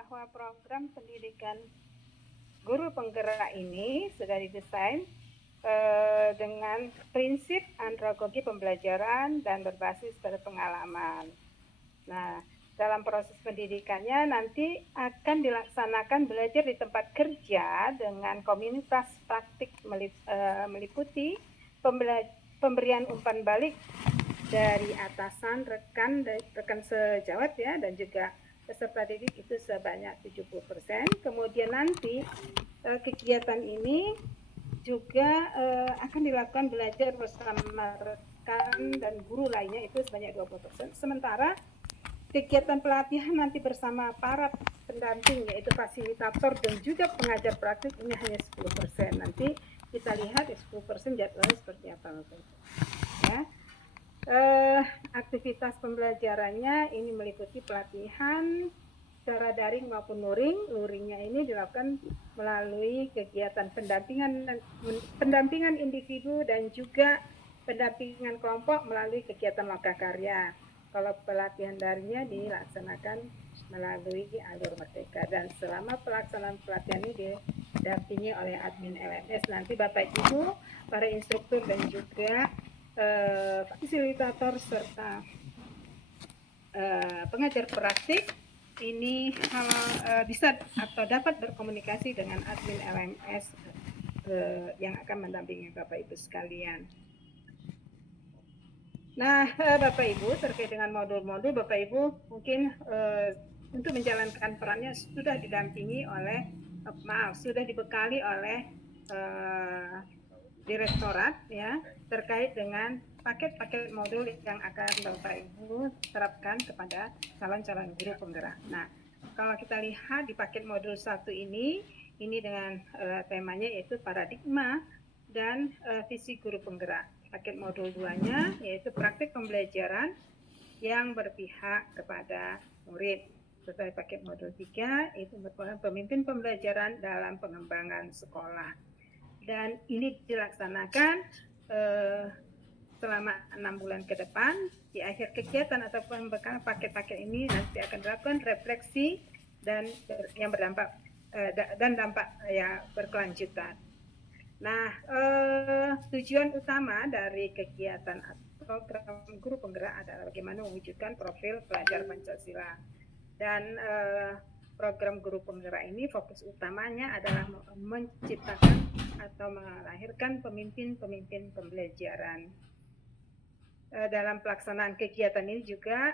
bahwa program pendidikan guru penggerak ini sudah didesain dengan prinsip andragogi pembelajaran dan berbasis pada pengalaman. Nah, dalam proses pendidikannya nanti akan dilaksanakan belajar di tempat kerja dengan komunitas praktik meliputi pemberian umpan balik dari atasan, rekan sejawat ya, dan juga peserta didik itu sebanyak 70%. Kemudian nanti kegiatan ini juga akan dilakukan belajar bersama rekan dan guru lainnya itu sebanyak 20%. Sementara kegiatan pelatihan nanti bersama para pendamping yaitu fasilitator dan juga pengajar praktik ini hanya 10%. Nanti kita lihat 10% jadwalnya seperti apa ya. Aktivitas pembelajarannya ini meliputi pelatihan secara daring maupun luring. Luringnya ini dilakukan melalui kegiatan pendampingan individu dan juga pendampingan kelompok melalui kegiatan lokakarya. Kalau pelatihan daringnya dilaksanakan melalui alur Merdeka, dan selama pelaksanaan pelatihan ini didampingi oleh admin LMS. Nanti Bapak Ibu, para instruktur dan juga fasilitator serta pengajar praktik ini bisa atau dapat berkomunikasi dengan admin LMS yang akan mendampingi Bapak Ibu sekalian. Nah, Bapak Ibu, terkait dengan modul-modul, Bapak Ibu mungkin untuk menjalankan perannya sudah didampingi oleh, sudah dibekali oleh direktorat ya, terkait dengan paket-paket modul yang akan Bapak Ibu terapkan kepada calon-calon guru penggerak. Nah, kalau kita lihat di paket modul 1 ini dengan temanya yaitu paradigma dan visi guru penggerak. Paket modul 2-nya yaitu praktik pembelajaran yang berpihak kepada murid. Setelah paket modul 3 itu merupakan pemimpin pembelajaran dalam pengembangan sekolah. Dan ini dilaksanakan selama 6 bulan ke depan. Di akhir kegiatan atau pembekalan paket-paket ini nanti akan dilakukan refleksi dan yang berdampak dan dampak ya berkelanjutan. Nah, tujuan utama dari kegiatan program guru penggerak adalah bagaimana mewujudkan profil pelajar Pancasila. Dan program guru penggerak ini fokus utamanya adalah menciptakan atau melahirkan pemimpin-pemimpin pembelajaran. Dalam pelaksanaan kegiatan ini juga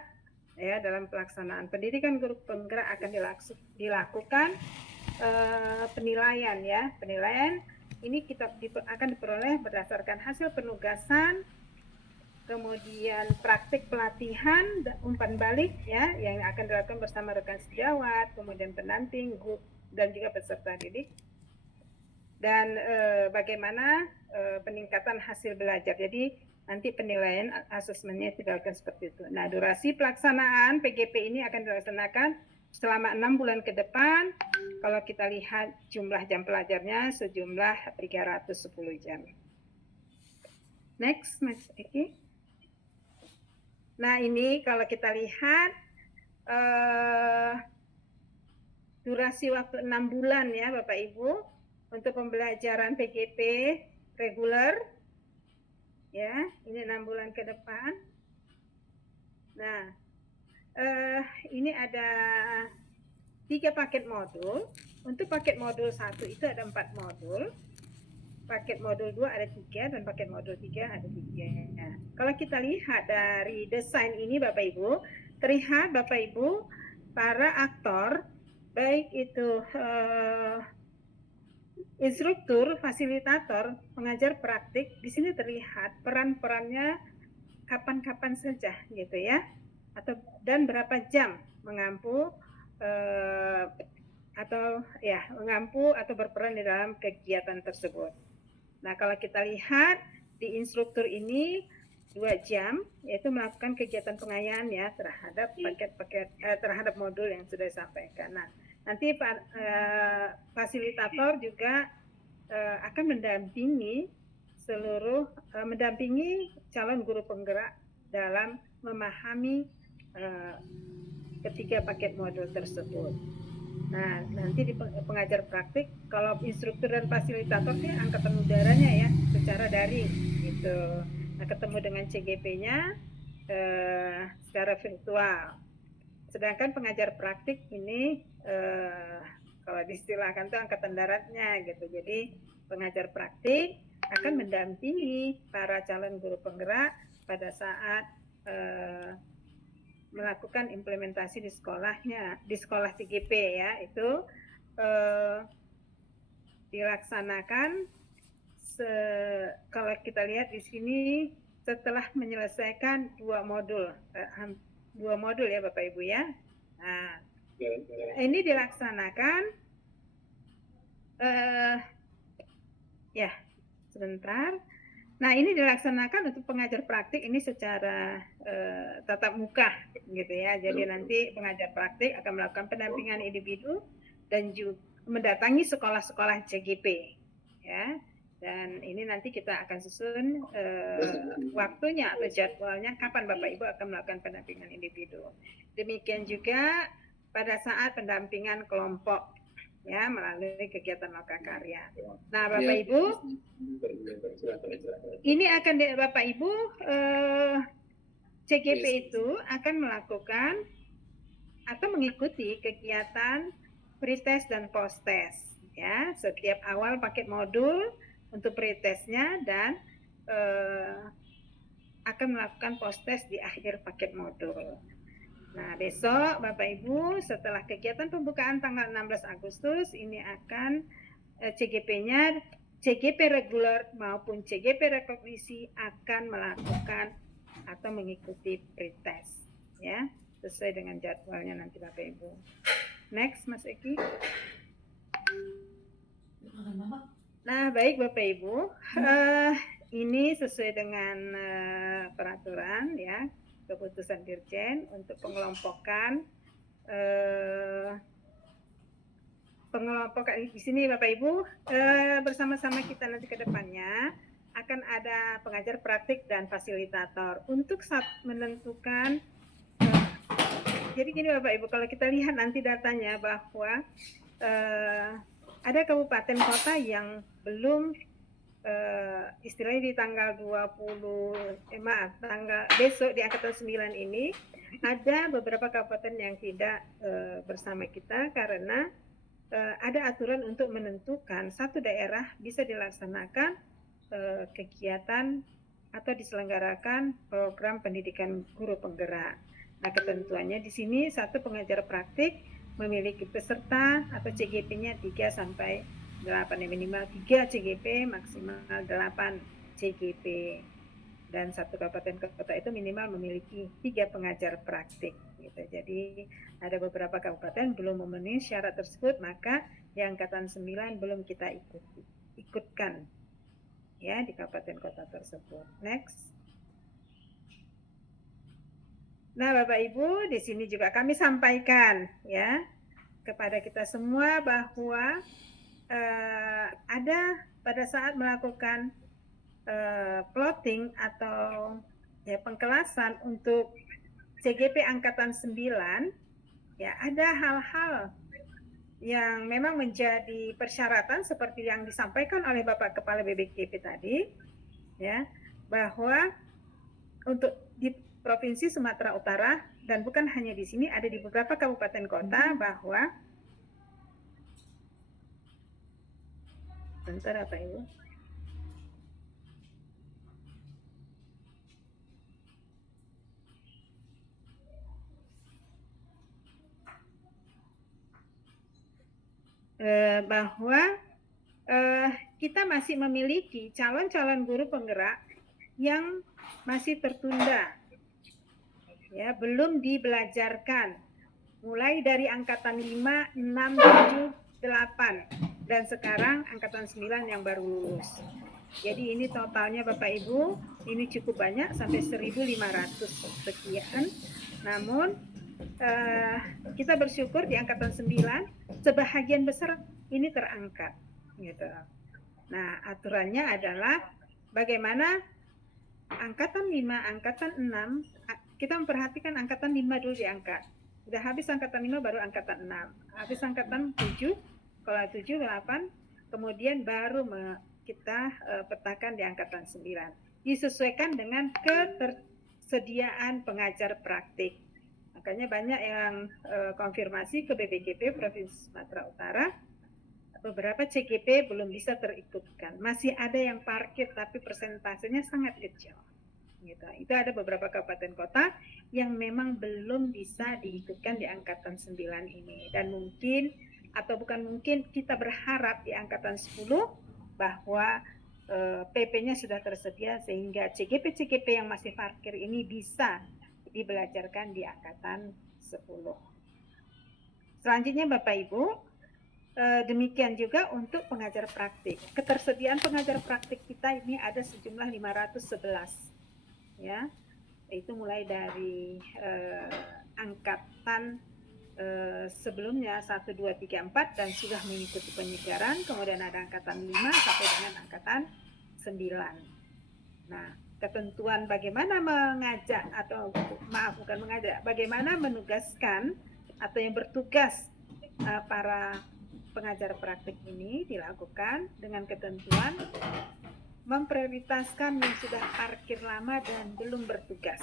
ya, dalam pelaksanaan pendidikan guru penggerak akan dilakukan penilaian ya. Penilaian ini akan diperoleh berdasarkan hasil penugasan, kemudian praktik pelatihan umpan balik ya yang akan dilakukan bersama rekan sejawat, kemudian pendamping dan juga peserta didik, dan bagaimana peningkatan hasil belajar. Jadi nanti penilaian asesmennya dilakukan seperti itu. Nah, durasi pelaksanaan PGP ini akan dilaksanakan selama 6 bulan ke depan. Kalau kita lihat jumlah jam pelajarnya sejumlah 310 jam. Next, Mas Eki. Nah, ini kalau kita lihat durasi waktu 6 bulan ya Bapak Ibu untuk pembelajaran PGP reguler ya, ini 6 bulan ke depan. Nah, ini ada 3 paket modul. Untuk paket modul 1 itu ada 4 modul. Paket modul 2 ada 3 dan paket modul 3 ada 3. Nah, kalau kita lihat dari desain ini Bapak Ibu, terlihat Bapak Ibu para aktor baik itu instruktur, fasilitator, pengajar praktik, di sini terlihat peran-perannya kapan-kapan saja gitu ya. Dan berapa jam mengampu atau berperan di dalam kegiatan tersebut. Nah, kalau kita lihat di instruktur ini 2 jam yaitu melakukan kegiatan pengayaan ya terhadap terhadap modul yang sudah disampaikan. Nah, nanti fasilitator juga akan mendampingi calon guru penggerak dalam memahami ketiga paket modul tersebut. Nah, nanti di pengajar praktik, kalau instruktur dan fasilitator sih angkatan udaranya ya, secara daring gitu. Nah, ketemu dengan CGP-nya secara virtual. Sedangkan pengajar praktik ini kalau diistilahkan itu angkatan daratnya gitu. Jadi pengajar praktik akan mendampingi para calon guru penggerak pada saat melakukan implementasi di sekolahnya, di sekolah TGP ya, itu dilaksanakan kalau kita lihat di sini setelah menyelesaikan dua modul ya Bapak Ibu ya. Nah, ini dilaksanakan ya sebentar. Nah, ini dilaksanakan untuk pengajar praktik ini secara tatap muka gitu ya. Jadi nanti pengajar praktik akan melakukan pendampingan individu dan juga mendatangi sekolah-sekolah CGP ya. Dan ini nanti kita akan susun waktunya atau jadwalnya kapan Bapak Ibu akan melakukan pendampingan individu. Demikian juga pada saat pendampingan kelompok ya melalui kegiatan loka karya. Nah, Bapak Ibu, ini akan Bapak Ibu CGP itu akan melakukan atau mengikuti kegiatan pretest dan posttest ya. Setiap awal paket modul untuk pretestnya dan akan melakukan posttest di akhir paket modul. Nah, besok Bapak Ibu setelah kegiatan pembukaan tanggal 16 Agustus ini akan CGP-nya, CGP reguler maupun CGP rekognisi akan melakukan atau mengikuti pretest ya, sesuai dengan jadwalnya nanti Bapak Ibu. Next Mas Eki. Nah, baik Bapak Ibu, ini sesuai dengan peraturan ya, keputusan Dirjen untuk pengelompokan di sini Bapak Ibu bersama-sama kita nanti ke depannya akan ada pengajar praktik dan fasilitator untuk menentukan jadi gini Bapak Ibu, kalau kita lihat nanti datanya bahwa ada kabupaten kota yang belum istilahnya di tanggal 20 tanggal besok di angkatan 9 ini ada beberapa kabupaten yang tidak bersama kita karena ada aturan untuk menentukan satu daerah bisa dilaksanakan kegiatan atau diselenggarakan program pendidikan guru penggerak. Nah, ketentuannya di sini satu pengajar praktik memiliki peserta atau CGP-nya 3 sampai 8 ya, minimal 3 CGP, maksimal 8 CGP. Dan satu kabupaten kota itu minimal memiliki 3 pengajar praktik gitu. Jadi ada beberapa kabupaten belum memenuhi syarat tersebut, maka di angkatan 9 belum kita ikutkan ya di kabupaten kota tersebut. Next. Nah, Bapak Ibu, di sini juga kami sampaikan ya kepada kita semua bahwa ada pada saat melakukan plotting atau ya pengkelasan untuk CGP angkatan 9 ya ada hal-hal yang memang menjadi persyaratan seperti yang disampaikan oleh Bapak Kepala BBKP tadi ya, bahwa untuk di Provinsi Sumatera Utara dan bukan hanya di sini, ada di beberapa kabupaten kota bahwa bentar apa Ibu? Bahwa kita masih memiliki calon-calon guru penggerak yang masih tertunda ya, belum dibelajarkan mulai dari angkatan 5, 6, 7, 8 dan sekarang angkatan 9 yang baru lulus. Jadi ini totalnya Bapak Ibu ini cukup banyak sampai 1.500 sekian. Namun kita bersyukur di angkatan 9 sebahagian besar ini terangkat gitu. Nah, aturannya adalah bagaimana angkatan 5, angkatan 6 kita memperhatikan angkatan 5 dulu diangkat. Udah habis angkatan 5 baru angkatan 6. Habis angkatan 7, kalau 7, 8, kemudian baru kita petakan di angkatan 9. Disesuaikan dengan ketersediaan pengajar praktik. Makanya banyak yang konfirmasi ke BPGP Provinsi Sumatera Utara, beberapa CGP belum bisa terikutkan. Masih ada yang parkir tapi persentasenya sangat kecil. Gitu. Itu ada beberapa kabupaten kota yang memang belum bisa diikutkan di angkatan 9 ini. Dan mungkin atau bukan mungkin, kita berharap di angkatan 10 bahwa PP-nya sudah tersedia sehingga CGP-CGP yang masih parkir ini bisa dibelajarkan di angkatan 10. Selanjutnya Bapak Ibu, demikian juga untuk pengajar praktik. Ketersediaan pengajar praktik kita ini ada sejumlah 511. Ya, itu mulai dari angkatan sebelumnya 1, 2, 3, 4 dan sudah mengikuti penyegaran, kemudian ada angkatan 5 sampai dengan angkatan 9. Nah, ketentuan bagaimana mengajak atau bukan mengajak, bagaimana menugaskan atau yang bertugas para pengajar praktik ini dilakukan dengan ketentuan memprioritaskan yang sudah parkir lama dan belum bertugas.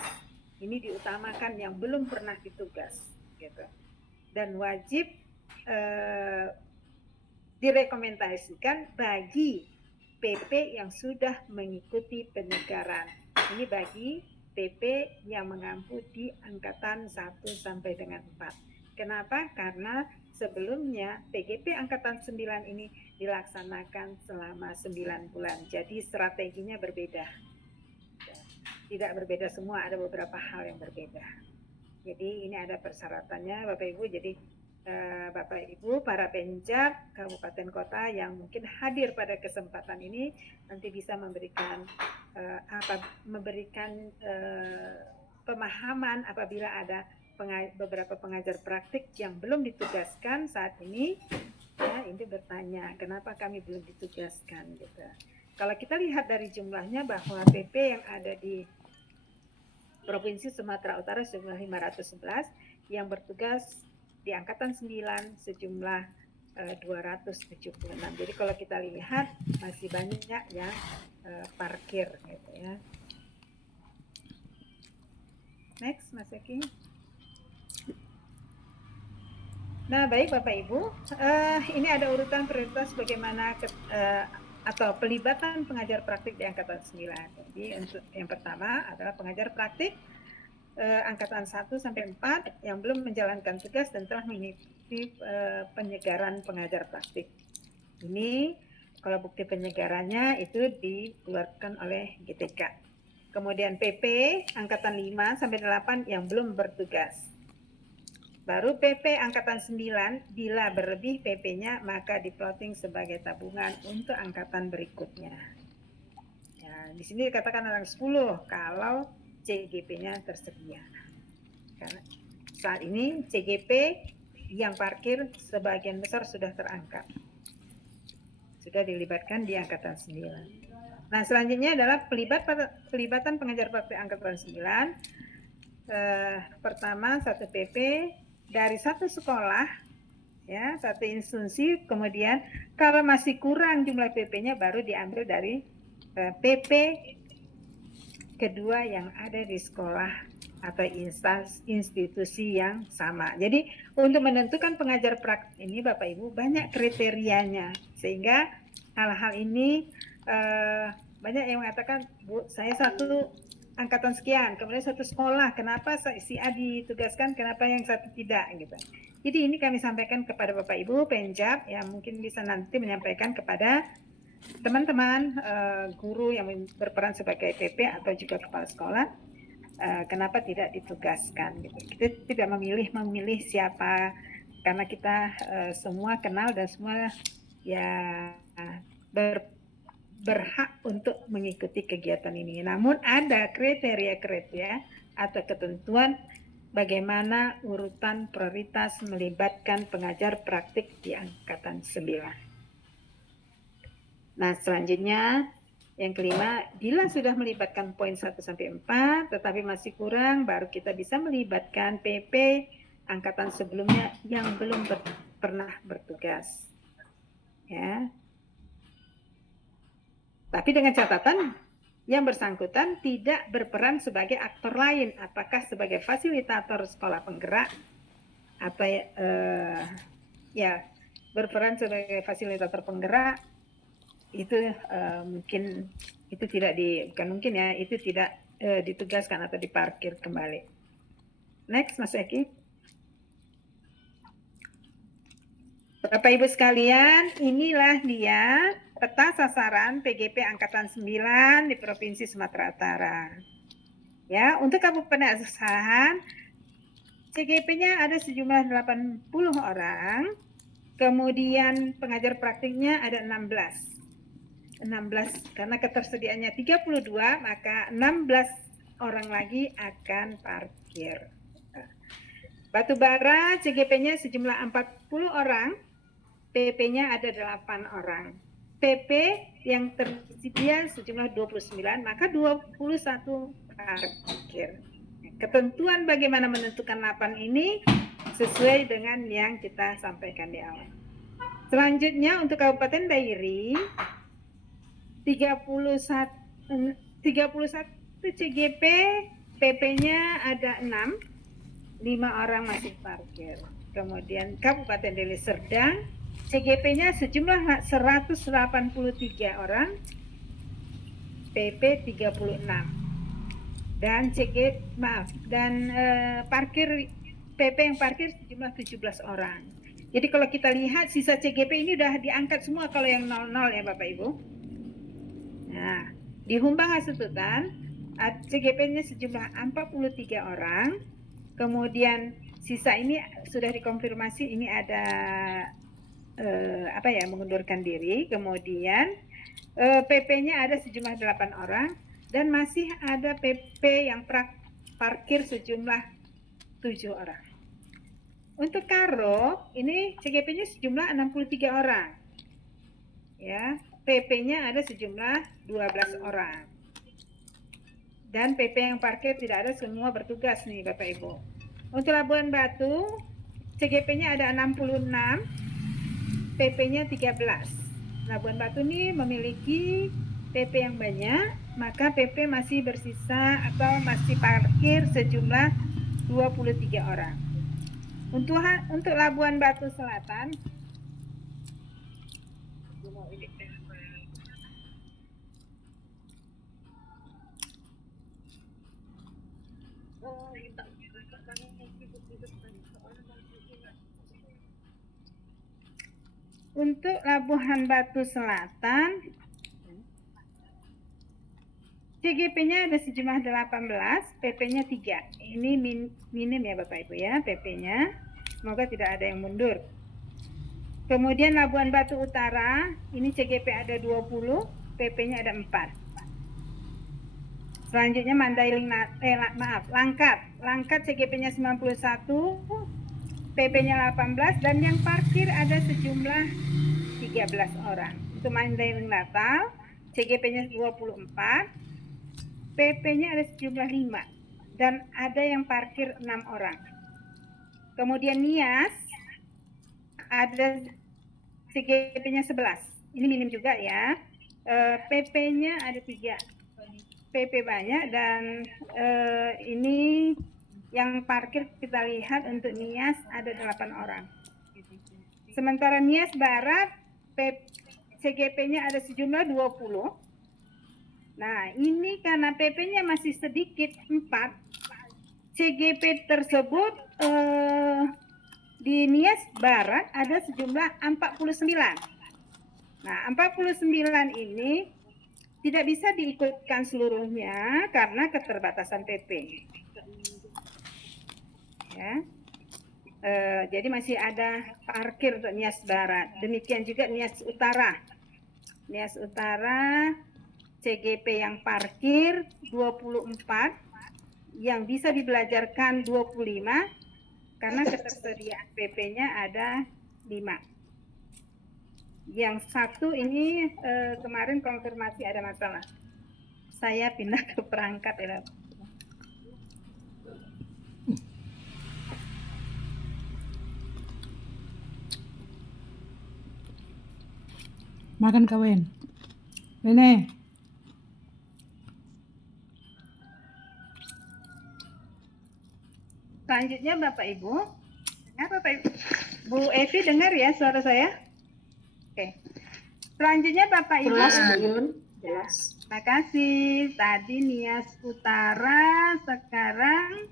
Ini diutamakan yang belum pernah ditugas, gitu. Dan wajib direkomendasikan bagi PP yang sudah mengikuti penyegaran. Ini bagi PP yang mengampu di angkatan 1 sampai dengan 4. Kenapa? Karena sebelumnya PGP angkatan 9 ini dilaksanakan selama 9 bulan. Jadi strateginya berbeda. Tidak berbeda semua, ada beberapa hal yang berbeda. Jadi ini ada persyaratannya Bapak Ibu. Jadi Bapak Ibu para penjab kabupaten kota yang mungkin hadir pada kesempatan ini nanti bisa memberikan pemahaman apabila ada beberapa pengajar praktik yang belum ditugaskan saat ini, ya, ini bertanya kenapa kami belum ditugaskan gitu. Kalau kita lihat dari jumlahnya bahwa PP yang ada di Provinsi Sumatera Utara sejumlah 511, yang bertugas di angkatan 9 sejumlah 276. Jadi kalau kita lihat masih banyak yang parkir gitu ya. Next, Mas Eki. Nah, baik Bapak Ibu, ini ada urutan prioritas bagaimana atau pelibatan pengajar praktik di angkatan 9. Jadi untuk yang pertama adalah pengajar praktik angkatan 1 sampai 4 yang belum menjalankan tugas dan telah mengikuti penyegaran pengajar praktik. Ini kalau bukti penyegarannya itu dikeluarkan oleh GTK. Kemudian PP angkatan 5 sampai 8 yang belum bertugas. Baru PP angkatan 9, bila berlebih PP-nya maka diplotting sebagai tabungan untuk angkatan berikutnya. Ya, di sini dikatakan orang 10 kalau CGP-nya tersedia. Karena saat ini CGP yang parkir sebagian besar sudah terangkat. Sudah dilibatkan di angkatan 9. Nah, selanjutnya adalah pelibatan pengajar praktik angkatan 9. Pertama, satu PP dari satu sekolah, ya, satu instansi. Kemudian kalau masih kurang jumlah PP-nya baru diambil dari PP kedua yang ada di sekolah atau institusi yang sama. Jadi untuk menentukan pengajar praktik ini Bapak Ibu banyak kriterianya, sehingga hal-hal ini banyak yang mengatakan, Bu, saya satu angkatan sekian, kemudian satu sekolah, kenapa si A ditugaskan, kenapa yang satu tidak, gitu. Jadi ini kami sampaikan kepada Bapak Ibu penjab yang mungkin bisa nanti menyampaikan kepada teman-teman guru yang berperan sebagai PP atau juga kepala sekolah, kenapa tidak ditugaskan, gitu. Kita tidak memilih siapa, karena kita semua kenal dan semua ya berhak untuk mengikuti kegiatan ini. Namun ada kriteria-kriteria atau ketentuan bagaimana urutan prioritas melibatkan pengajar praktik di angkatan 9. Nah, selanjutnya yang kelima, bila sudah melibatkan poin 1 sampai 4 tetapi masih kurang, baru kita bisa melibatkan PP angkatan sebelumnya yang belum pernah bertugas. Ya. Tapi dengan catatan yang bersangkutan tidak berperan sebagai aktor lain, apakah sebagai fasilitator sekolah penggerak atau ya berperan sebagai fasilitator penggerak itu mungkin itu tidak bukan mungkin ya, itu tidak ditugaskan atau diparkir kembali. Next, Mas Eki. Bapak Ibu sekalian, inilah dia peta sasaran PGP Angkatan 9 di Provinsi Sumatera Utara. Ya, untuk Kabupaten Asahan, CGP-nya ada sejumlah 80 orang, kemudian pengajar praktiknya ada 16 karena ketersediaannya 32, maka 16 orang lagi akan parkir. Batubara CGP-nya sejumlah 40 orang, PP-nya ada 8 orang. PP yang tersedia sejumlah 29, maka 21 parkir. Ketentuan bagaimana menentukan 8 ini sesuai dengan yang kita sampaikan di awal. Selanjutnya untuk Kabupaten Dairi 31 CGP, PP-nya ada 6, 5 orang masih parkir. Kemudian Kabupaten Deli Serdang, CGP-nya sejumlah 183 orang, PP 36. Dan parkir PP yang parkir sejumlah 17 orang. Jadi kalau kita lihat sisa CGP ini udah diangkat semua kalau yang 00 ya Bapak Ibu. Nah, di Humbang Hasututan CGP-nya sejumlah 43 orang. Kemudian sisa ini sudah dikonfirmasi ini ada mengundurkan diri. Kemudian PP-nya ada sejumlah 8 orang dan masih ada PP yang parkir sejumlah 7 orang. Untuk Karo ini CGP-nya sejumlah 63 orang. Ya, PP-nya ada sejumlah 12 orang. Dan PP yang parkir tidak ada, semua bertugas nih Bapak Ibu. Untuk Labuan Batu, CGP-nya ada 66, PP-nya 13. Labuan Batu ini memiliki PP yang banyak, maka PP masih bersisa atau masih parkir sejumlah 23 orang. Untuk Labuan Batu Selatan, untuk Labuhan Batu Selatan, CGP-nya ada sejumlah 18, PP-nya 3. Ini minim ya Bapak Ibu ya, PP-nya. Semoga tidak ada yang mundur. Kemudian Labuan Batu Utara, ini CGP ada 20, PP-nya ada 4. Selanjutnya Langkat CGP-nya 91, PP-nya 18, dan yang parkir ada sejumlah 13 orang. Untuk Mandailing Natal, CGP-nya 24, PP-nya ada sejumlah 5, dan ada yang parkir 6 orang. Kemudian Nias, ada CGP-nya 11, ini minim juga ya. PP-nya ada 3, PP banyak, dan ini yang parkir kita lihat untuk Nias ada 8 orang. Sementara Nias Barat CGP-nya ada sejumlah 20. Nah, ini karena PP-nya masih sedikit 4, CGP tersebut di Nias Barat ada sejumlah 49. Nah, 49 ini tidak bisa diikutkan seluruhnya karena keterbatasan PP. Ya. Jadi masih ada parkir untuk Nias Barat. Demikian juga Nias Utara. Nias Utara CGP yang parkir 24, yang bisa dibelajarkan 25 karena ketersediaan PP-nya ada 5. Yang satu ini kemarin konfirmasi ada masalah. Saya pindah ke perangkat ya. Makan kawin. Rene. Selanjutnya Bapak Ibu, dengar Bapak Ibu, Bu Evi dengar ya suara saya? Oke. Selanjutnya Bapak Ibu. Jelas Bu Yun, jelas. Terima kasih. Tadi Nias Utara, sekarang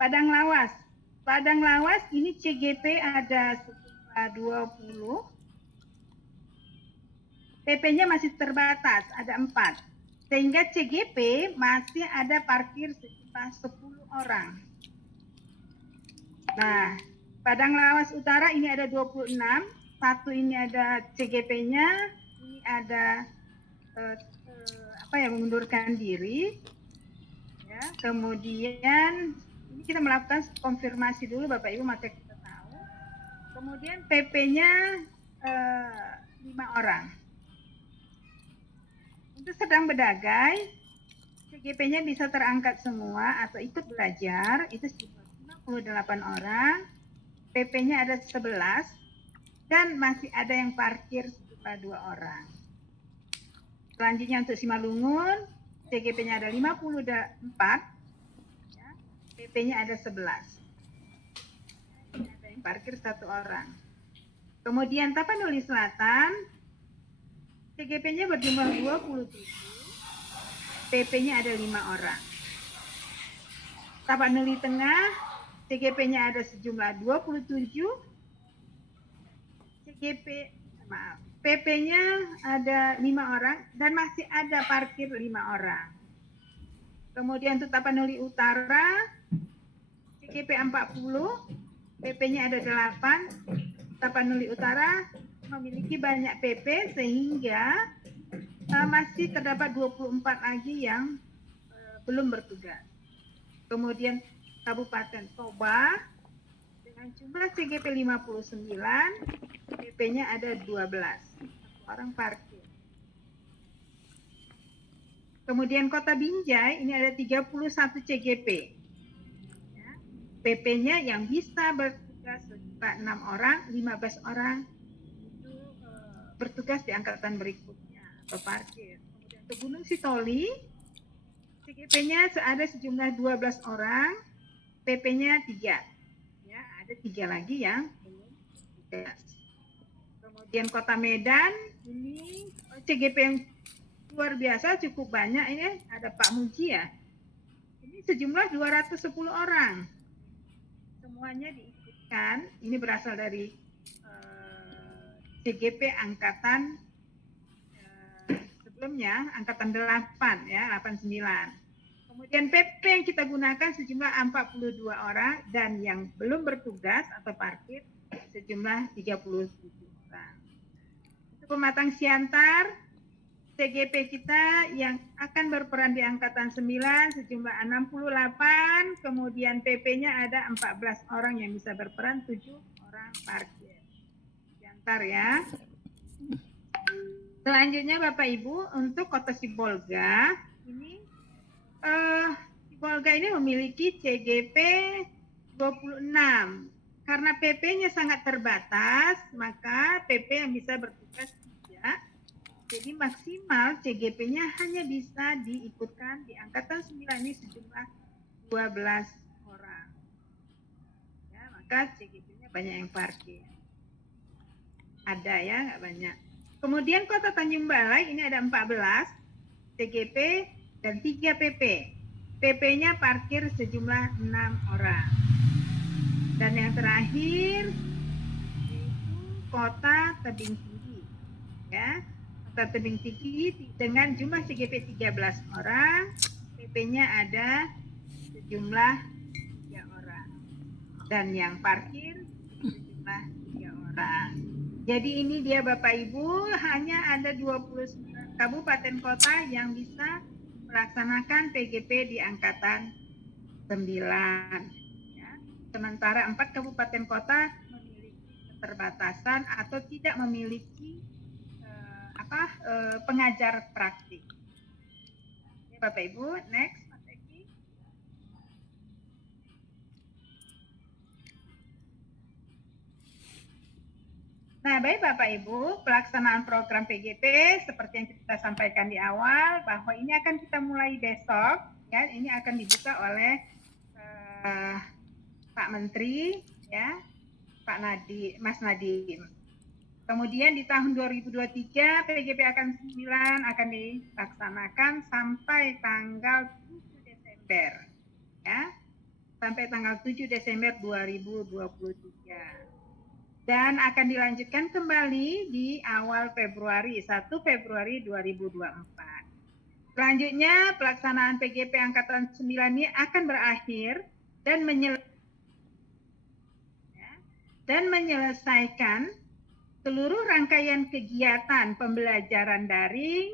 Padang Lawas. Padang Lawas ini CGP ada sejumlah 20. PP-nya masih terbatas, ada 4. Sehingga CGP masih ada parkir sejumlah 10 orang. Nah, Padang Lawas Utara ini ada 26. Satu ini ada CGP-nya, ini ada mengundurkan diri. Ya, kemudian ini kita melakukan konfirmasi dulu Bapak Ibu, maka kita tahu. Kemudian PP-nya 5 orang. Untuk sedang berdagai, CGP-nya bisa terangkat semua atau ikut belajar, itu 58 orang, PP-nya ada 11, dan masih ada yang parkir sejumlah 2 orang. Selanjutnya untuk Simalungun, CGP-nya ada 54, ya, PP-nya ada 11. Ini ada yang parkir 1 orang. Kemudian Tapanuli Selatan, CGP-nya berjumlah 27, PP-nya ada 5 orang. Tapanuli Tengah, CGP-nya ada sejumlah 27, PP-nya ada 5 orang, dan masih ada parkir 5 orang. Kemudian untuk Tapanuli Utara, CGP 40, PP-nya ada 8, Tapanuli Utara memiliki banyak PP sehingga masih terdapat 24 lagi yang belum bertugas. Kemudian Kabupaten Toba dengan jumlah CGP 59, PP-nya ada 12, 1 orang parkir. Kemudian Kota Binjai ini ada 31 CGP. Ya, PP-nya yang bisa bertugas sejumlah 6 orang, 15 orang itu bertugas di angkatan berikutnya atau parkir. Kemudian untuk Gunung Sitoli, CGP-nya ada sejumlah 12 orang, PP-nya 3. Ya, ada 3 lagi yang belum bertugas. Kemudian Kota Medan ini CGP yang luar biasa, cukup banyak ini, ada Pak Muji ya. Ini sejumlah 210 orang. Semuanya diikutkan, ini berasal dari CGP angkatan sebelumnya, angkatan 8 ya, 89. Kemudian PP yang kita gunakan sejumlah 42 orang dan yang belum bertugas atau parkir sejumlah 37 orang. Untuk Pematang Siantar, CGP kita yang akan berperan di angkatan 9 sejumlah 68, kemudian PP-nya ada 14 orang yang bisa berperan, 7 orang parkir. Siantar ya. Selanjutnya Bapak Ibu, untuk Kota Sibolga, ini Sibolga ini memiliki CGP 26. Karena PP-nya sangat terbatas, maka PP yang bisa bertugas 3. Jadi maksimal CGP-nya hanya bisa diikutkan di angkatan 9 ini sejumlah 12 orang. Ya, maka CGP-nya banyak yang parkir. Ada ya, nggak banyak. Kemudian Kota Tanjung Balai ini ada 14 CGP dan 3 PP. PP-nya parkir sejumlah 6 orang. Dan yang terakhir yaitu Kota Tebing Tinggi. Ya, Kota Tebing Tinggi dengan jumlah CGP 13 orang, PP-nya ada sejumlah 3 orang. Dan yang parkir sejumlah 3 orang. Jadi ini dia Bapak Ibu, hanya ada 29 kabupaten kota yang bisa melaksanakan PGP di angkatan 9. Ya. Sementara 4 kabupaten kota memiliki keterbatasan atau tidak memiliki pengajar praktik. Ya, Bapak Ibu, next. Nah, Nah, baik Bapak Ibu, pelaksanaan program PGP seperti yang kita sampaikan di awal bahwa ini akan kita mulai besok, ya, ini akan dibuka oleh Pak Menteri, ya, Pak Mas Nadiem. Kemudian di tahun 2023 PGP akan 9 akan dilaksanakan sampai tanggal 7 Desember, ya, sampai tanggal 7 Desember 2023. Dan akan dilanjutkan kembali di awal Februari, 1 Februari 2024. Selanjutnya, pelaksanaan PGP Angkatan 9 ini akan berakhir dan menyelesaikan seluruh rangkaian kegiatan pembelajaran daring,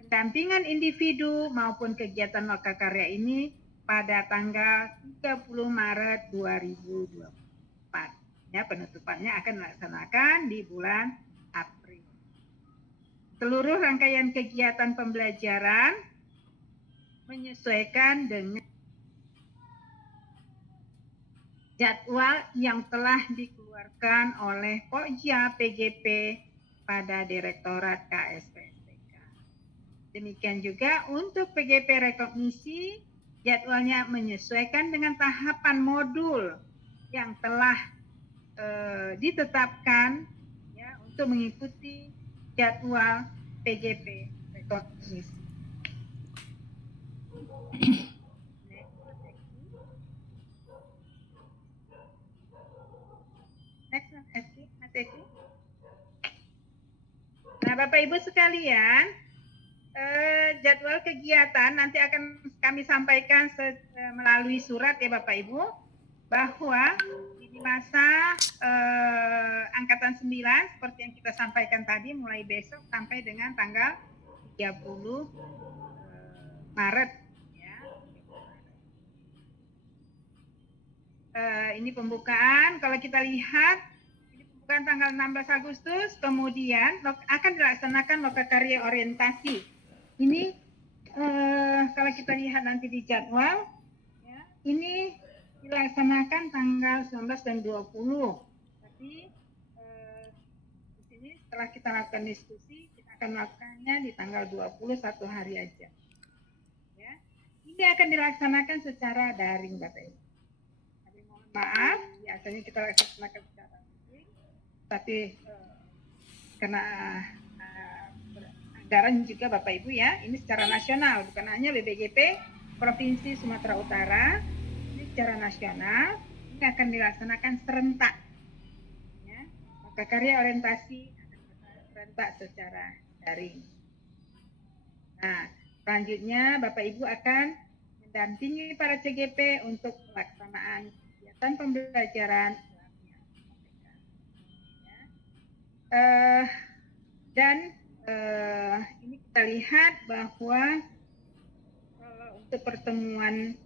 pendampingan individu maupun kegiatan lokakarya ini pada tanggal 30 Maret 2024. Ya, penutupannya akan dilaksanakan di bulan April. Seluruh rangkaian kegiatan pembelajaran menyesuaikan dengan jadwal yang telah dikeluarkan oleh Pokja PGP pada Direktorat KSPSTK. Demikian juga untuk PGP rekognisi, jadwalnya menyesuaikan dengan tahapan modul yang telah ditetapkan, ya, untuk mengikuti jadwal PGP rekognisi. Nah, Bapak Ibu sekalian, jadwal kegiatan nanti akan kami sampaikan melalui surat, ya Bapak Ibu, bahwa di masa Angkatan 9 seperti yang kita sampaikan tadi mulai besok sampai dengan tanggal 30 Maret, ya. Ini pembukaan, kalau kita lihat ini pembukaan tanggal 16 Agustus, kemudian akan dilaksanakan lokakarya orientasi. Ini kalau kita lihat nanti di jadwal, ya, ini dilaksanakan tanggal 19 dan 20. Tapi di sini setelah kita lakukan diskusi, kita akan melakukannya di tanggal 20, 1 hari aja. Ya. Ini akan dilaksanakan secara daring, Bapak Ibu. Tapi mohon maaf, biasanya kita laksanakan secara daring, tapi karena anggaran juga Bapak Ibu, ya, ini secara nasional, bukan hanya BPGP Provinsi Sumatera Utara, ini secara nasional, ini akan dilaksanakan serentak, ya. Maka karya orientasi akan serentak secara daring. Nah, selanjutnya Bapak Ibu akan mendampingi para CGP untuk pelaksanaan kegiatan pembelajaran. Dan ini kita lihat bahwa untuk pertemuan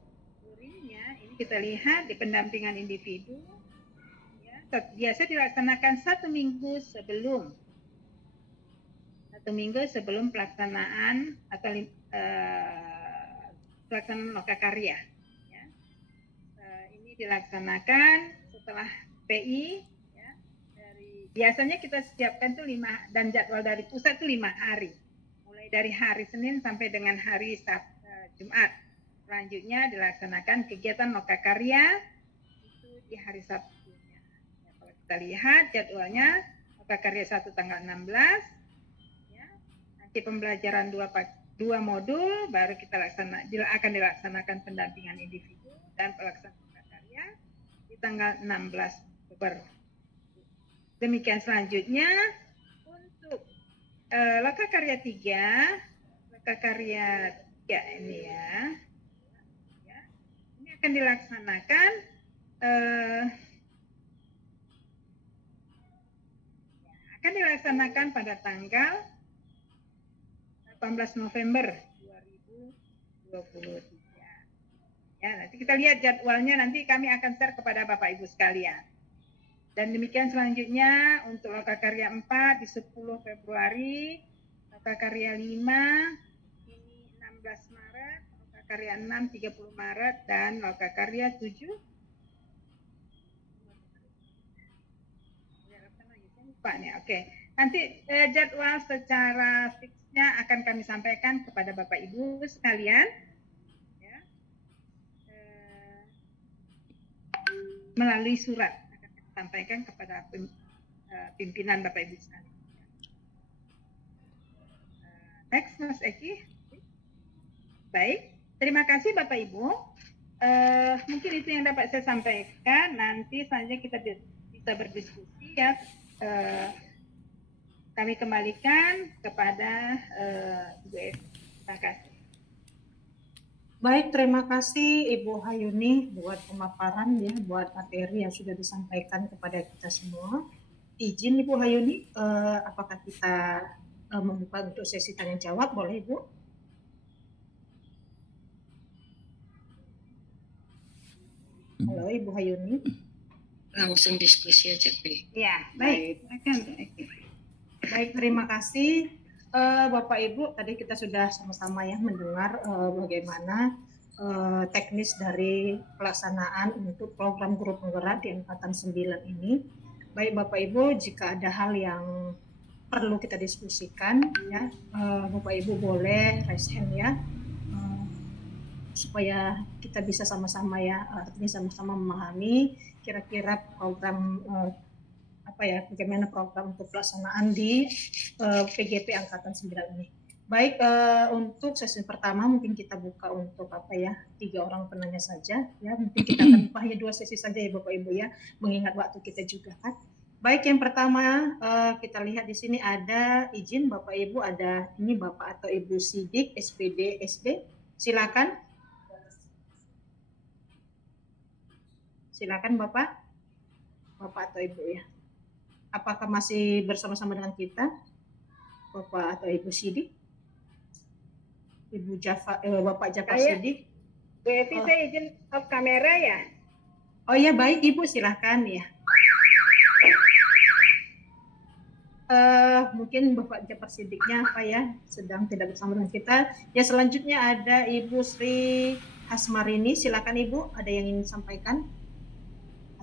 luringnya ini kita lihat di pendampingan individu, ya, biasa dilaksanakan 1 minggu sebelum pelaksanaan atau pelaksanaan lokakarya, ya. Ini dilaksanakan setelah PI. Biasanya kita siapkan tuh 5, dan jadwal dari pusat itu 5 hari. Mulai dari hari Senin sampai dengan hari Jumat. Selanjutnya dilaksanakan kegiatan lokakarya itu di hari Sabtunya. Ya, kalau kita lihat jadwalnya, lokakarya 1 tanggal 16, ya. Nanti pembelajaran 2 modul, baru kita akan dilaksanakan pendampingan individu dan pelaksanaan lokakarya di tanggal 16 Oktober. Demikian selanjutnya untuk lokakarya 3 ini, ya, ini akan dilaksanakan pada tanggal 18 November 2023. Ya, nanti kita lihat jadwalnya, nanti kami akan share kepada Bapak Ibu sekalian. Dan demikian selanjutnya untuk lokakarya 4 di 10 Februari, lokakarya 5 ini 16 Maret, lokakarya 6 30 Maret, dan lokakarya 7 Pak nih, oke. Nanti jadwal secara fixnya akan kami sampaikan kepada Bapak Ibu sekalian. Ya. Melalui surat akan kami sampaikan kepada pimpinan Bapak Ibu sekalian. Next, Mas Eki. Baik, terima kasih Bapak Ibu. Mungkin itu yang dapat saya sampaikan. Nanti selanjutnya kita bisa berdiskusi ya. Kami kembalikan kepada Ibu Eki. Terima kasih. Baik, terima kasih Ibu Hayuni buat pemaparan ya, buat materi yang sudah disampaikan kepada kita semua. Izin Ibu Hayuni, apakah kita membuka untuk sesi tanya jawab, boleh Ibu? Halo Ibu Hayuni. Langsung diskusi aja, Bi. Ya, baik. Baik, terima kasih. Bapak Ibu, tadi kita sudah sama-sama ya mendengar bagaimana teknis dari pelaksanaan untuk program guru penggerak di Angkatan 9 ini. Baik Bapak Ibu, jika ada hal yang perlu kita diskusikan ya, Bapak Ibu boleh raise hand ya, supaya kita bisa sama-sama ya, artinya sama-sama memahami kira-kira program bagaimana program untuk pelaksanaan di PGP Angkatan 9 ini. Baik, untuk sesi pertama mungkin kita buka untuk 3 orang penanya saja ya. Mungkin kita akan buka hanya 2 sesi saja ya Bapak Ibu ya, mengingat waktu kita juga kan. Baik, yang pertama kita lihat di sini ada izin Bapak Ibu, ada ini Bapak atau Ibu Sidik SPD SD. Silakan. Silakan Bapak atau Ibu ya. Apakah masih bersama-sama dengan kita, Bapak atau Ibu Sidik? Ibu Bapak Jafar Sidik? Bu Evi, saya izin off kamera ya. Oh ya, baik Ibu, silahkan ya. Mungkin Bapak Jafar Sidiknya sedang tidak bersama dengan kita. Ya, selanjutnya ada Ibu Sri Hasmarini. Silakan Ibu, ada yang ingin disampaikan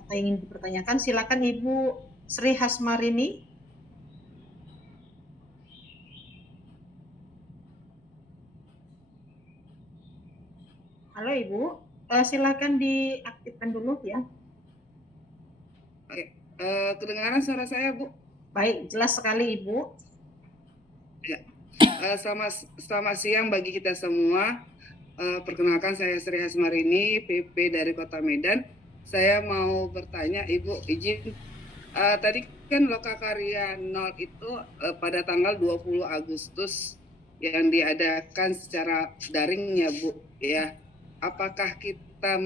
atau ingin dipertanyakan? Silakan Ibu Sri Hasmarini. Halo Ibu, silakan diaktifkan dulu ya. Oke, kedengaran suara saya Bu? Baik, jelas sekali Ibu. Ya. Selamat siang bagi kita semua. Perkenalkan saya Sri Hasmarini, PP dari Kota Medan. Saya mau bertanya Ibu, izin. Tadi kan Lokakarya 0 itu pada tanggal 20 Agustus yang diadakan secara daring ya Bu ya. Apakah kita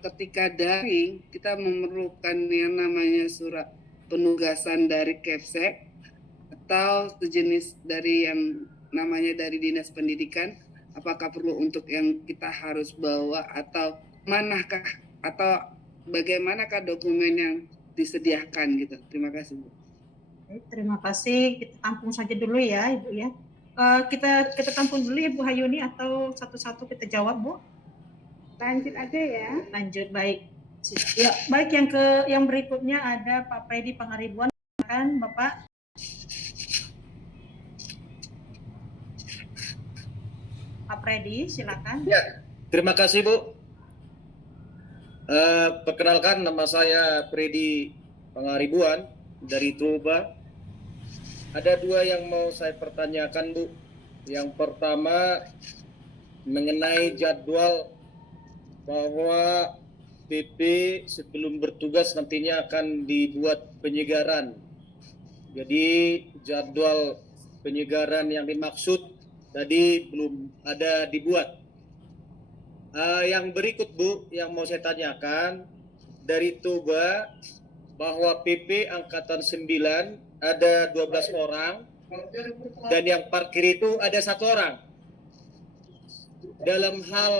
ketika daring kita memerlukan yang namanya surat penugasan dari Kepsek atau sejenis dari yang namanya dari Dinas Pendidikan? Apakah perlu untuk yang kita harus bawa atau manakah atau bagaimanakah dokumen yang disediakan gitu? Terima kasih Bu. Terima kasih. Kita tampung saja dulu ya Ibu ya. Kita tampung dulu Ibu Hayuni atau satu-satu kita jawab Bu? Lanjut aja ya. Lanjut, baik. Ya, baik, yang berikutnya ada Pak Freddy Pangaribuan, kan Bapak? Pak Freddy, silakan. Ya, terima kasih Bu. Perkenalkan, nama saya Freddy Pangaribuan dari Toba. Ada 2 yang mau saya pertanyakan Bu. Yang pertama mengenai jadwal bahwa PP sebelum bertugas nantinya akan dibuat penyegaran. Jadi jadwal penyegaran yang dimaksud tadi belum ada dibuat. Yang berikut Bu, yang mau saya tanyakan dari Toba bahwa PP Angkatan 9 ada 12 orang dan yang parkir itu ada 1 orang. Dalam hal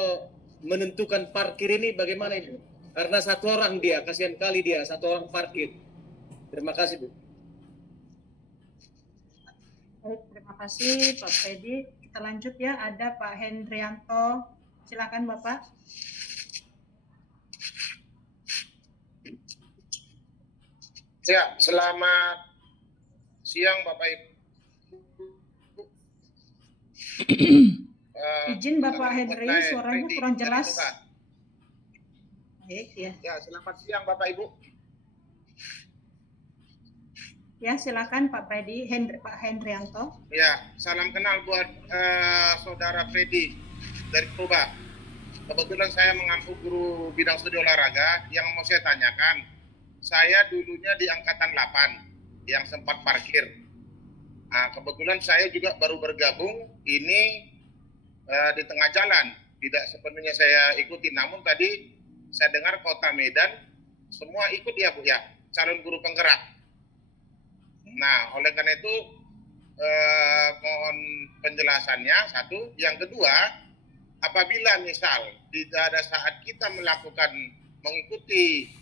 menentukan parkir ini bagaimana itu? Karena 1 orang dia, kasihan kali dia, 1 orang parkir. Terima kasih Bu. Terima kasih Pak Freddy. Kita lanjut ya, ada Pak Hendrianto. Silakan Bapak. Ya, selamat siang Bapak Ibu. Izin Bapak Henry, suaranya kurang jelas. Baik ya. Ya, selamat siang Bapak Ibu. Ya, silakan Pak Hendrianto. Ya, salam kenal buat Saudara Freddy dari Toba. Kebetulan saya mengampu guru bidang studi olahraga. Yang mau saya tanyakan, saya dulunya di angkatan 8 yang sempat parkir. Nah, kebetulan saya juga baru bergabung ini di tengah jalan, tidak sepenuhnya saya ikuti. Namun tadi saya dengar Kota Medan semua ikut ya Bu ya, calon guru penggerak. Nah, oleh karena itu mohon penjelasannya satu. Yang kedua, apabila misal pada saat kita mengikuti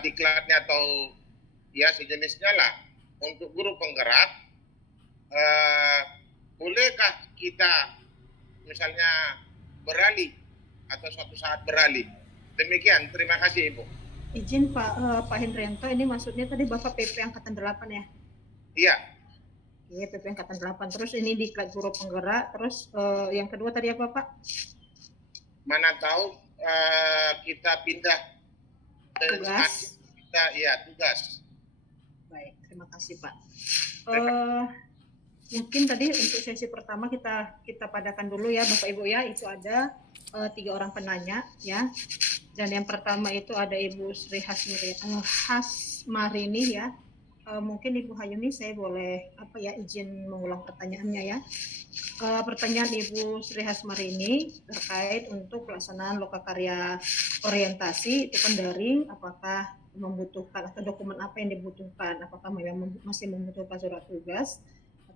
diklatnya atau ya sejenisnya lah untuk guru penggerak, bolehkah kita misalnya beralih atau suatu saat beralih? Demikian, terima kasih Ibu. Izin Pak Hendrianto, ini maksudnya tadi Bapak PP Angkatan 8 ya? Iya. Iya, PP Angkatan 8. Terus ini diklat guru penggerak. Terus yang kedua tadi apa Pak? Mana tahu kita pindah tugas. Tugas. Baik, terima kasih Pak. Mungkin tadi untuk sesi pertama kita padakan dulu ya Bapak Ibu ya. Itu ada 3 orang penanya ya. Dan yang pertama itu ada Ibu Sri Hasmarini ya. Mungkin Ibu Hayuni saya boleh izin mengulang pertanyaannya ya. Pertanyaan Ibu Sri Hasmarini terkait untuk pelaksanaan lokakarya orientasi itu kan daring, apakah membutuhkan atau dokumen apa yang dibutuhkan, apakah masih membutuhkan surat tugas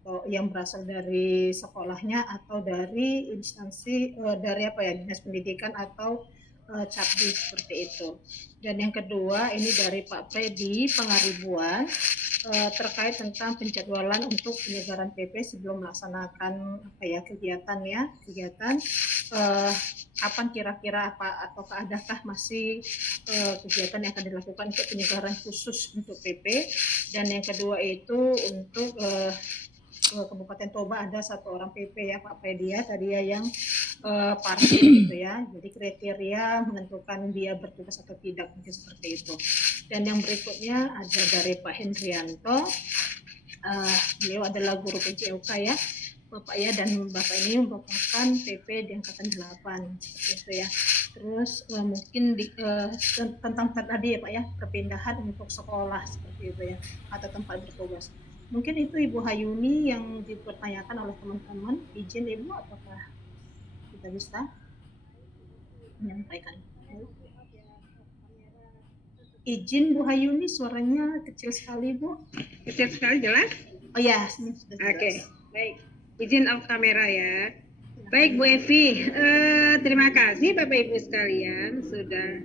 atau yang berasal dari sekolahnya atau dari instansi dinas pendidikan atau Capdi seperti itu. Dan yang kedua ini dari Pak Freddy Pangaribuan terkait tentang penjadwalan untuk penyegaran PP sebelum melaksanakan kegiatan kapan kira-kira ataukah adakah masih kegiatan yang akan dilakukan untuk penyegaran khusus untuk PP. Dan yang kedua itu untuk Kabupaten Toba ada 1 orang PP ya Pak Freddy ya tadi ya yang parkir gitu ya. Jadi kriteria menentukan dia bertugas atau tidak mungkin seperti itu. Dan yang berikutnya ada dari Pak Hendrianto. Beliau adalah guru PJOK ya Bapak ya, dan Bapak ini merupakan PP di angkatan 8 seperti itu ya. Terus mungkin tentang tadi ya Pak ya, perpindahan untuk sekolah seperti itu ya atau tempat bertugas. Mungkin itu Ibu Hayuni yang dipertanyakan oleh teman-teman. Izin Ibu, apakah kita bisa menyampaikan? Izin Bu Hayuni, suaranya kecil sekali Bu. Kecil sekali, jelas? Oh ya, sudah jelas. Oke, baik. Izin off kamera ya. Baik Bu Evi, terima kasih Bapak Ibu sekalian sudah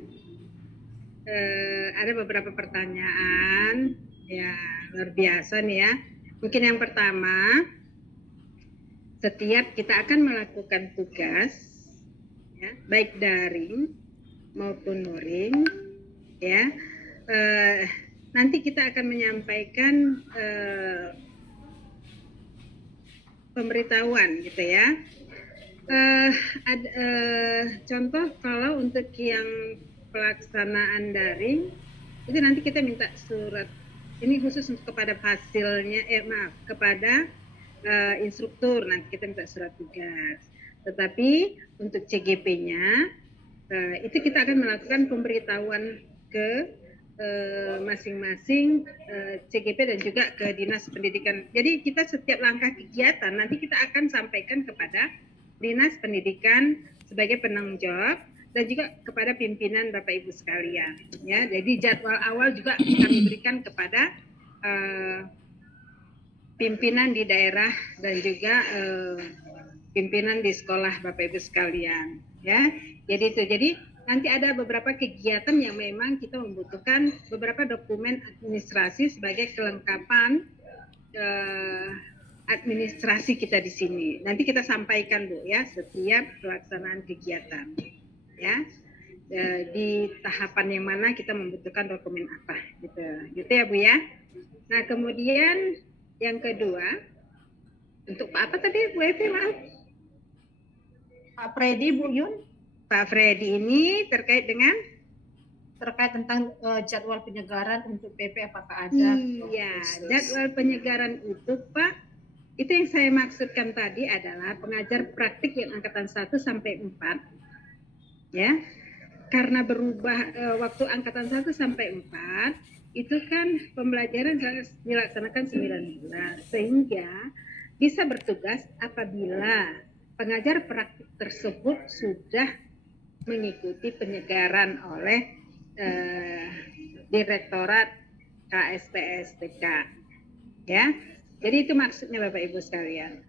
ada beberapa pertanyaan. Ya, luar biasa nih ya. Mungkin yang pertama, setiap kita akan melakukan tugas, ya, baik daring maupun luring, ya. Nanti kita akan menyampaikan pemberitahuan, gitu ya. Contoh kalau untuk yang pelaksanaan daring, itu nanti kita minta surat. Ini khusus untuk kepada hasilnya, kepada instruktur, nanti kita minta surat tugas. Tetapi untuk CGP-nya, itu kita akan melakukan pemberitahuan ke masing-masing CGP dan juga ke Dinas Pendidikan. Jadi kita setiap langkah kegiatan, nanti kita akan sampaikan kepada Dinas Pendidikan sebagai penanggung jawab, dan juga kepada pimpinan Bapak Ibu sekalian. Ya, jadi jadwal awal juga kami berikan kepada pimpinan di daerah dan juga pimpinan di sekolah Bapak Ibu sekalian. Ya, jadi itu. Jadi nanti ada beberapa kegiatan yang memang kita membutuhkan beberapa dokumen administrasi sebagai kelengkapan administrasi kita di sini. Nanti kita sampaikan Bu ya setiap pelaksanaan kegiatan. Ya. di tahapan yang mana kita membutuhkan dokumen apa gitu ya Bu ya. Nah kemudian yang kedua untuk apa tadi Bu Evi, maaf? Pak Freddy, Bu Yun, Pak Freddy ini terkait dengan terkait tentang jadwal penyegaran untuk PP apakah ada? iya jadwal penyegaran itu Pak, itu yang saya maksudkan tadi adalah pengajar praktik yang angkatan 1 sampai 4 ya. Karena berubah waktu angkatan 1 sampai 4 itu kan pembelajaran dilaksanakan 9 bulan sehingga bisa bertugas apabila pengajar praktik tersebut sudah mengikuti penyegaran oleh Direktorat KSPSTK ya. Jadi itu maksudnya Bapak Ibu sekalian.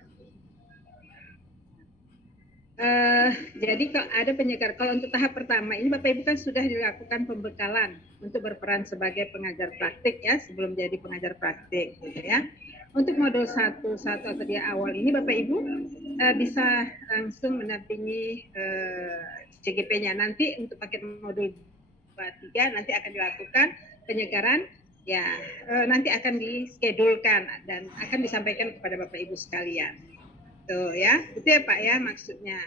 Jadi kalau ada penyegar, kalau untuk tahap pertama ini Bapak Ibu kan sudah dilakukan pembekalan untuk berperan sebagai pengajar praktik ya sebelum jadi pengajar praktik gitu ya. Untuk modul 1 atau di awal ini Bapak Ibu bisa langsung mendampingi CGP-nya. Nanti untuk paket modul 2, 3 nanti akan dilakukan penyegaran ya, nanti akan diskedulkan dan akan disampaikan kepada Bapak Ibu sekalian. Tuh ya, itu ya Pak ya maksudnya.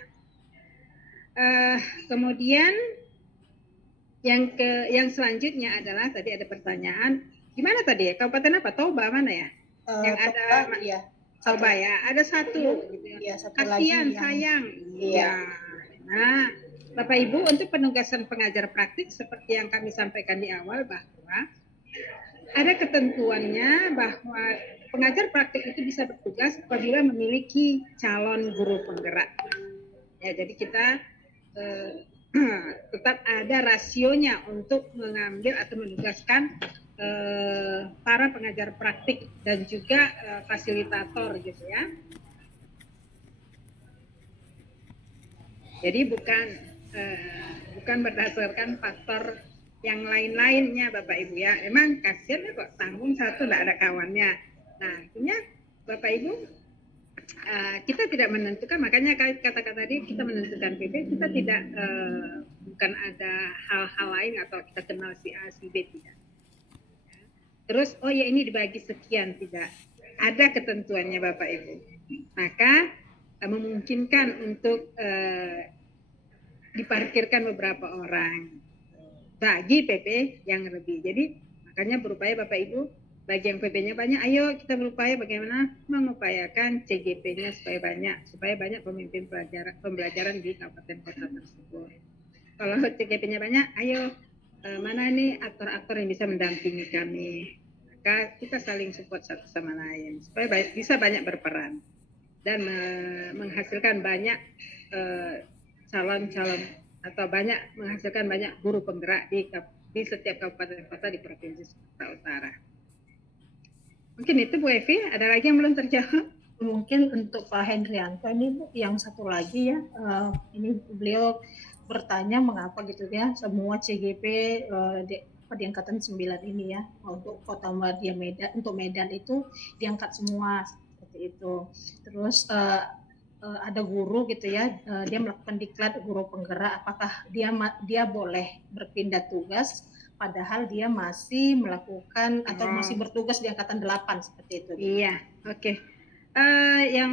Kemudian yang selanjutnya adalah tadi ada pertanyaan, gimana tadi ya? Kabupaten apa? Toba mana ya? Yang ada ya. Toba ya, ada satu. Gitu ya. Iya, satu Kasihan, lagi yang sayang. Iya. Nah, Bapak Ibu untuk penugasan pengajar praktik seperti yang kami sampaikan di awal bahwa ada ketentuannya bahwa pengajar praktik itu bisa bertugas apabila memiliki calon guru penggerak. Ya, jadi kita tetap ada rasionya untuk mengambil atau menugaskan para pengajar praktik dan juga fasilitator gitu ya. Jadi bukan berdasarkan faktor yang lain-lainnya Bapak Ibu ya. Emang kasihan ya kok tanggung satu tidak ada kawannya. Nah, artinya Bapak Ibu kita tidak menentukan, makanya kata-kata tadi kita menentukan PP, kita tidak bukan ada hal-hal lain atau kita kenal si A, si B, tidak. Terus oh ya ini dibagi sekian, tidak. Ada ketentuannya Bapak Ibu. Maka memungkinkan untuk diparkirkan beberapa orang bagi PP yang lebih. Jadi makanya berupaya Bapak Ibu bagi yang PP-nya banyak, ayo kita berupaya bagaimana mengupayakan CGP-nya supaya banyak pemimpin pembelajaran di kabupaten kota tersebut. Kalau CGP-nya banyak, ayo mana nih aktor-aktor yang bisa mendampingi kami. Maka kita saling support satu sama lain supaya bisa banyak berperan dan menghasilkan banyak calon-calon atau menghasilkan banyak guru penggerak di setiap kabupaten kota di Provinsi Sumatera Utara. Mungkin itu Bu Evi, ada lagi yang belum terjawab? Mungkin untuk Pak Hendrianto ini Bu, yang satu lagi ya, ini beliau bertanya mengapa gitu ya semua CGP di angkatan 9 ini ya untuk Kota Medan, untuk Medan itu diangkat semua seperti itu. Terus ada guru gitu ya, dia melakukan diklat guru penggerak, apakah dia boleh berpindah tugas padahal dia masih melakukan atau masih bertugas di angkatan 8 seperti itu. Iya, oke. Yang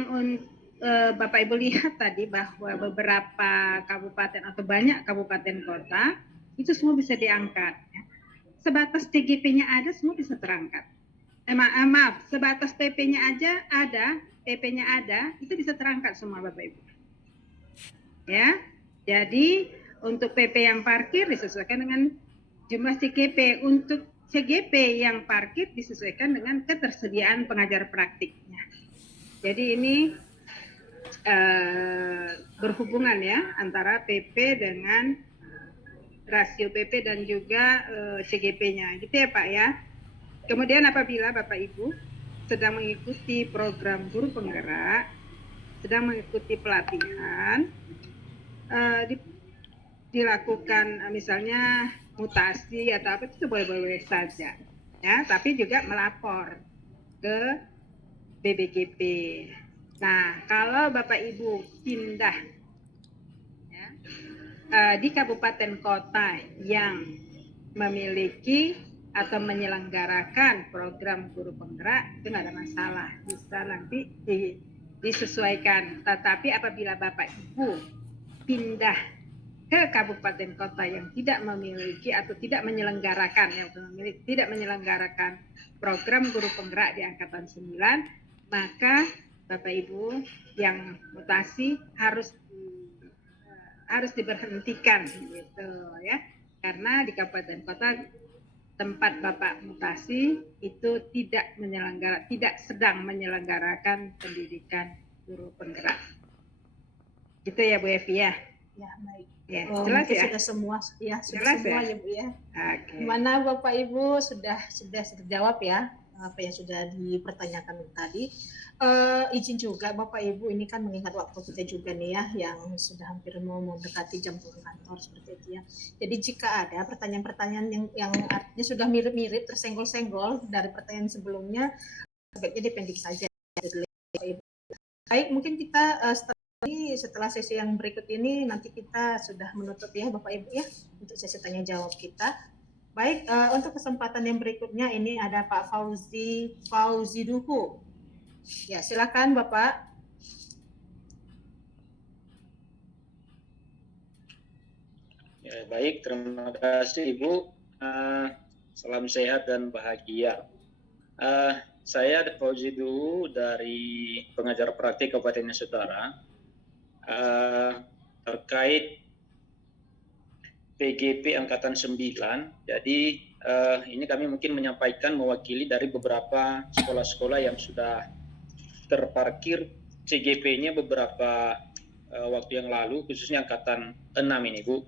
Bapak Ibu lihat tadi bahwa beberapa kabupaten atau banyak kabupaten kota itu semua bisa diangkat. Ya. Sebatas TGP-nya ada semua bisa terangkat. Maaf, sebatas PP-nya aja ada, PP-nya ada, itu bisa terangkat semua Bapak Ibu. Ya, jadi untuk PP yang parkir disesuaikan dengan jumlah CGP. Untuk CGP yang parkir disesuaikan dengan ketersediaan pengajar praktiknya. Jadi ini berhubungan ya antara PP dengan rasio PP dan juga CGP-nya, gitu ya Pak ya. Kemudian apabila Bapak Ibu sedang mengikuti program guru penggerak, sedang mengikuti pelatihan, dilakukan misalnya mutasi atau apa itu boleh-boleh saja, ya. Tapi juga melapor ke BBGP. Nah, kalau Bapak Ibu pindah, ya, di kabupaten kota yang memiliki atau menyelenggarakan program guru penggerak itu nggak ada masalah, bisa nanti disesuaikan. Tetapi apabila Bapak Ibu pindah ke kabupaten kota yang tidak memiliki atau tidak menyelenggarakan program guru penggerak di angkatan 9, maka Bapak Ibu yang mutasi harus diberhentikan gitu ya. Karena di kabupaten kota tempat Bapak mutasi itu tidak sedang menyelenggarakan pendidikan guru penggerak. Gitu ya Bu Evi ya. Ya, baik. Ya, Oh, jelas mungkin ya? sudah semua Jelas semua ya? ya Bu ya. Oke. Gimana Bapak Ibu sudah terjawab ya apa yang sudah dipertanyakan tadi. Izin juga Bapak Ibu, ini kan mengingat waktu kita juga nih ya yang sudah hampir mau mendekati jam pulang kantor seperti itu ya. Jadi jika ada pertanyaan-pertanyaan yang artinya sudah mirip-mirip tersenggol-senggol dari pertanyaan sebelumnya, sebaiknya dipending saja. Baik, mungkin kita setelah sesi yang berikut ini nanti kita sudah menutup ya Bapak Ibu ya untuk sesi tanya jawab kita. Baik, untuk kesempatan yang berikutnya ini ada Pak Fauzi Duhu. Ya, silakan Bapak. Ya, baik, terima kasih Ibu. Salam sehat dan bahagia. Saya Fauzi Duhu dari pengajar praktik Kabupaten Saudara. Terkait PGP Angkatan 9, jadi ini kami mungkin menyampaikan mewakili dari beberapa sekolah-sekolah yang sudah terparkir CGP-nya beberapa waktu yang lalu, khususnya Angkatan 6 ini Bu.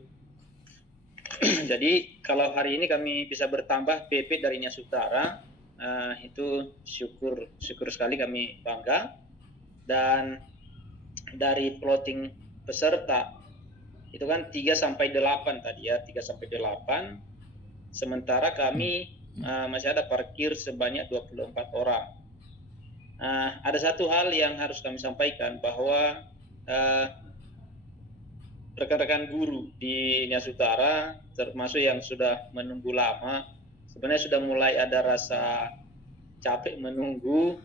Jadi kalau hari ini kami bisa bertambah PP dari Nia Utara, itu syukur sekali, kami bangga. Dan dari plotting peserta itu kan 3-8 tadi ya, 3-8. Sementara kami masih ada parkir sebanyak 24 orang. Ada satu hal yang harus kami sampaikan, bahwa rekan-rekan guru di Nias Utara, termasuk yang sudah menunggu lama, sebenarnya sudah mulai ada rasa capek menunggu,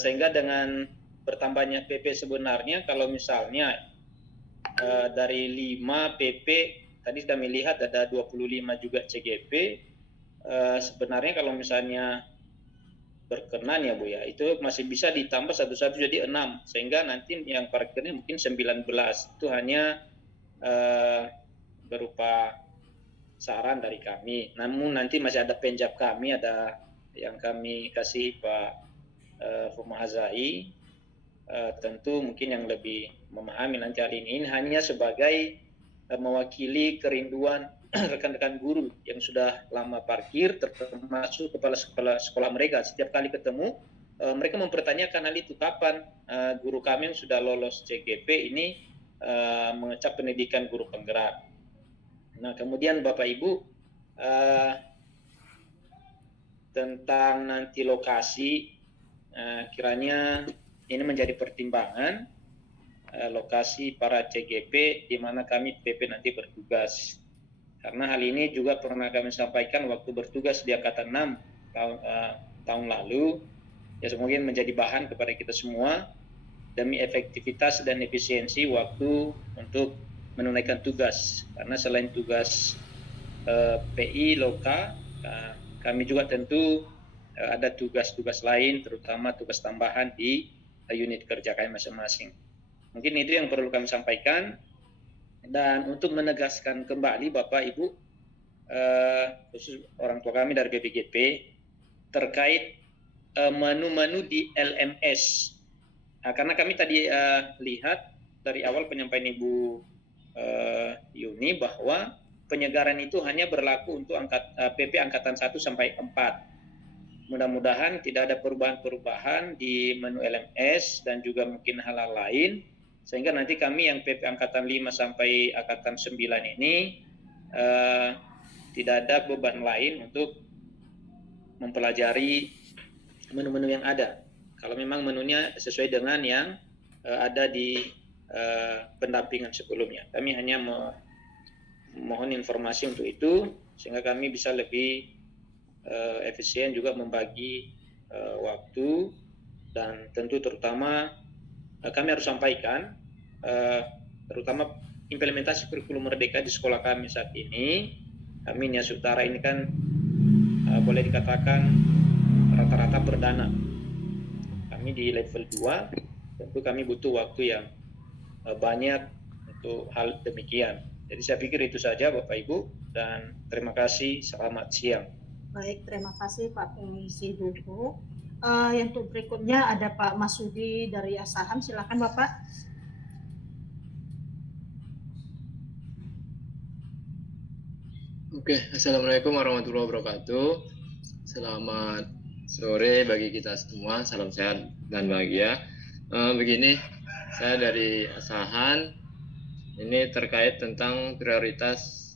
sehingga dengan bertambahnya PP sebenarnya, kalau misalnya dari 5 PP, tadi sudah melihat ada 25 juga CGP, sebenarnya kalau misalnya berkenan ya Bu ya, itu masih bisa ditambah satu-satu jadi 6, sehingga nanti yang parkirnya mungkin 19. Itu hanya berupa saran dari kami. Namun nanti masih ada penjab kami, ada yang kami kasih Pak Fumahazai, tentu mungkin yang lebih memahami nanti hari ini hanya sebagai mewakili kerinduan rekan-rekan guru yang sudah lama parkir, termasuk kepala sekolah mereka. Setiap kali ketemu, mereka mempertanyakan hal itu, kapan guru kami yang sudah lolos CGP ini mengecap pendidikan guru penggerak. Nah, kemudian Bapak Ibu, tentang nanti lokasi, kiranya ini menjadi pertimbangan lokasi para CGP di mana kami PP nanti bertugas. Karena hal ini juga pernah kami sampaikan waktu bertugas di Angkatan 6 tahun lalu, ya semoga menjadi bahan kepada kita semua demi efektivitas dan efisiensi waktu untuk menunaikan tugas. Karena selain tugas PI Loka, kami juga tentu ada tugas-tugas lain, terutama tugas tambahan di unit kerja kami masing-masing. Mungkin itu yang perlu kami sampaikan. Dan untuk menegaskan kembali Bapak Ibu, khusus orang tua kami dari BPGP, terkait menu-menu di LMS. Karena kami tadi lihat dari awal penyampaian Ibu Yuni bahwa penyegaran itu hanya berlaku untuk PP Angkatan 1 sampai 4. Mudah-mudahan tidak ada perubahan-perubahan di menu LMS dan juga mungkin hal-hal lain, sehingga nanti kami yang PP Angkatan 5 sampai Angkatan 9 ini tidak ada beban lain untuk mempelajari menu-menu yang ada. Kalau memang menunya sesuai dengan yang ada di pendampingan sebelumnya. Kami hanya mohon informasi untuk itu sehingga kami bisa lebih efisien juga membagi waktu, dan tentu terutama kami harus sampaikan terutama implementasi kurikulum merdeka di sekolah kami saat ini. Kami Nias Utara ini kan boleh dikatakan rata-rata perdana. Kami di level 2, tentu kami butuh waktu yang banyak untuk hal demikian. Jadi saya pikir itu saja Bapak Ibu, dan terima kasih, selamat siang. Baik, terima kasih Pak Pengisi Buku. Yang untuk berikutnya ada Pak Masudi dari Asahan, silakan Bapak. Oke, Assalamualaikum warahmatullahi wabarakatuh. Selamat sore bagi kita semua, salam sehat dan bahagia. Begini, saya dari Asahan, ini terkait tentang prioritas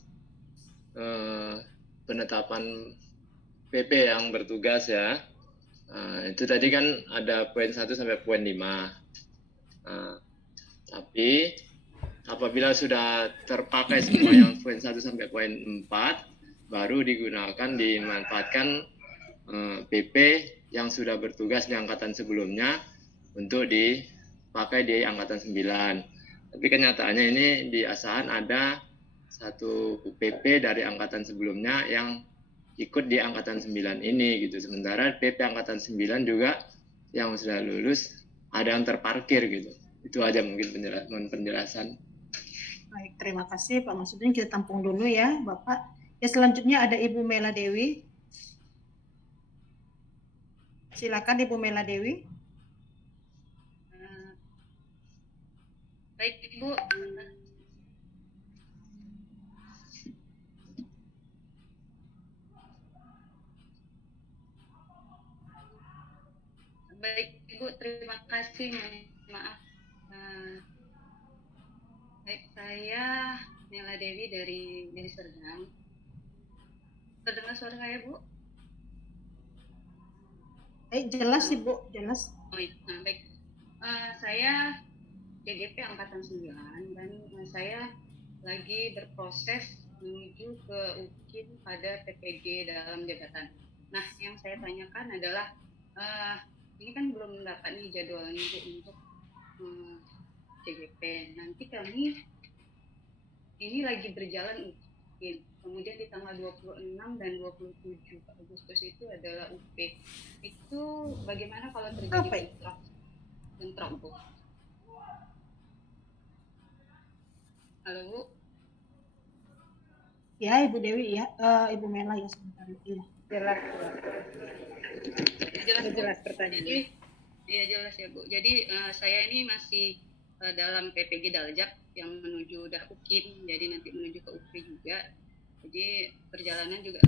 penetapan PP yang bertugas ya. Itu tadi kan ada poin 1 sampai poin 5. Tapi apabila sudah terpakai semua yang poin 1 sampai poin 4, baru digunakan, dimanfaatkan PP yang sudah bertugas di angkatan sebelumnya untuk dipakai di angkatan 9. Tapi kenyataannya ini di Asahan ada satu PP dari angkatan sebelumnya yang ikut di angkatan 9 ini gitu. Sementara PP angkatan 9 juga yang sudah lulus ada yang terparkir gitu. Itu aja mungkin penjelasan. Baik, terima kasih Pak Masudin. Kita tampung dulu ya Bapak. Ya, selanjutnya ada Ibu Mela Dewi. Silakan Ibu Mela Dewi. Baik Ibu. Baik Ibu, terima kasih. Maaf. Baik, saya Mela Dewi dari Serdang. Terdengar suara saya, Bu? Jelas Ibu, jelas. Oh, nah, baik. Saya JGP Angkatan 9 dan saya lagi berproses menuju ke UKIN pada PPG dalam jabatan. Nah, yang saya tanyakan adalah ini kan belum mendapat nih jadwalnya Bu untuk JGP. Nanti kami ini lagi berjalan UKIN. Kemudian di tanggal 26 dan 27 Agustus itu adalah UP. Itu bagaimana kalau terjadi bentrok, Bu? Halo, Bu? Ya, Ibu Dewi ya. Ibu Mela ya sebentar. Iya. Jelas pertanyaan. Iya jelas ya Bu. Jadi saya ini masih dalam PPG Daljak yang menuju udah UKIN, jadi nanti menuju ke UP juga. Jadi perjalanan juga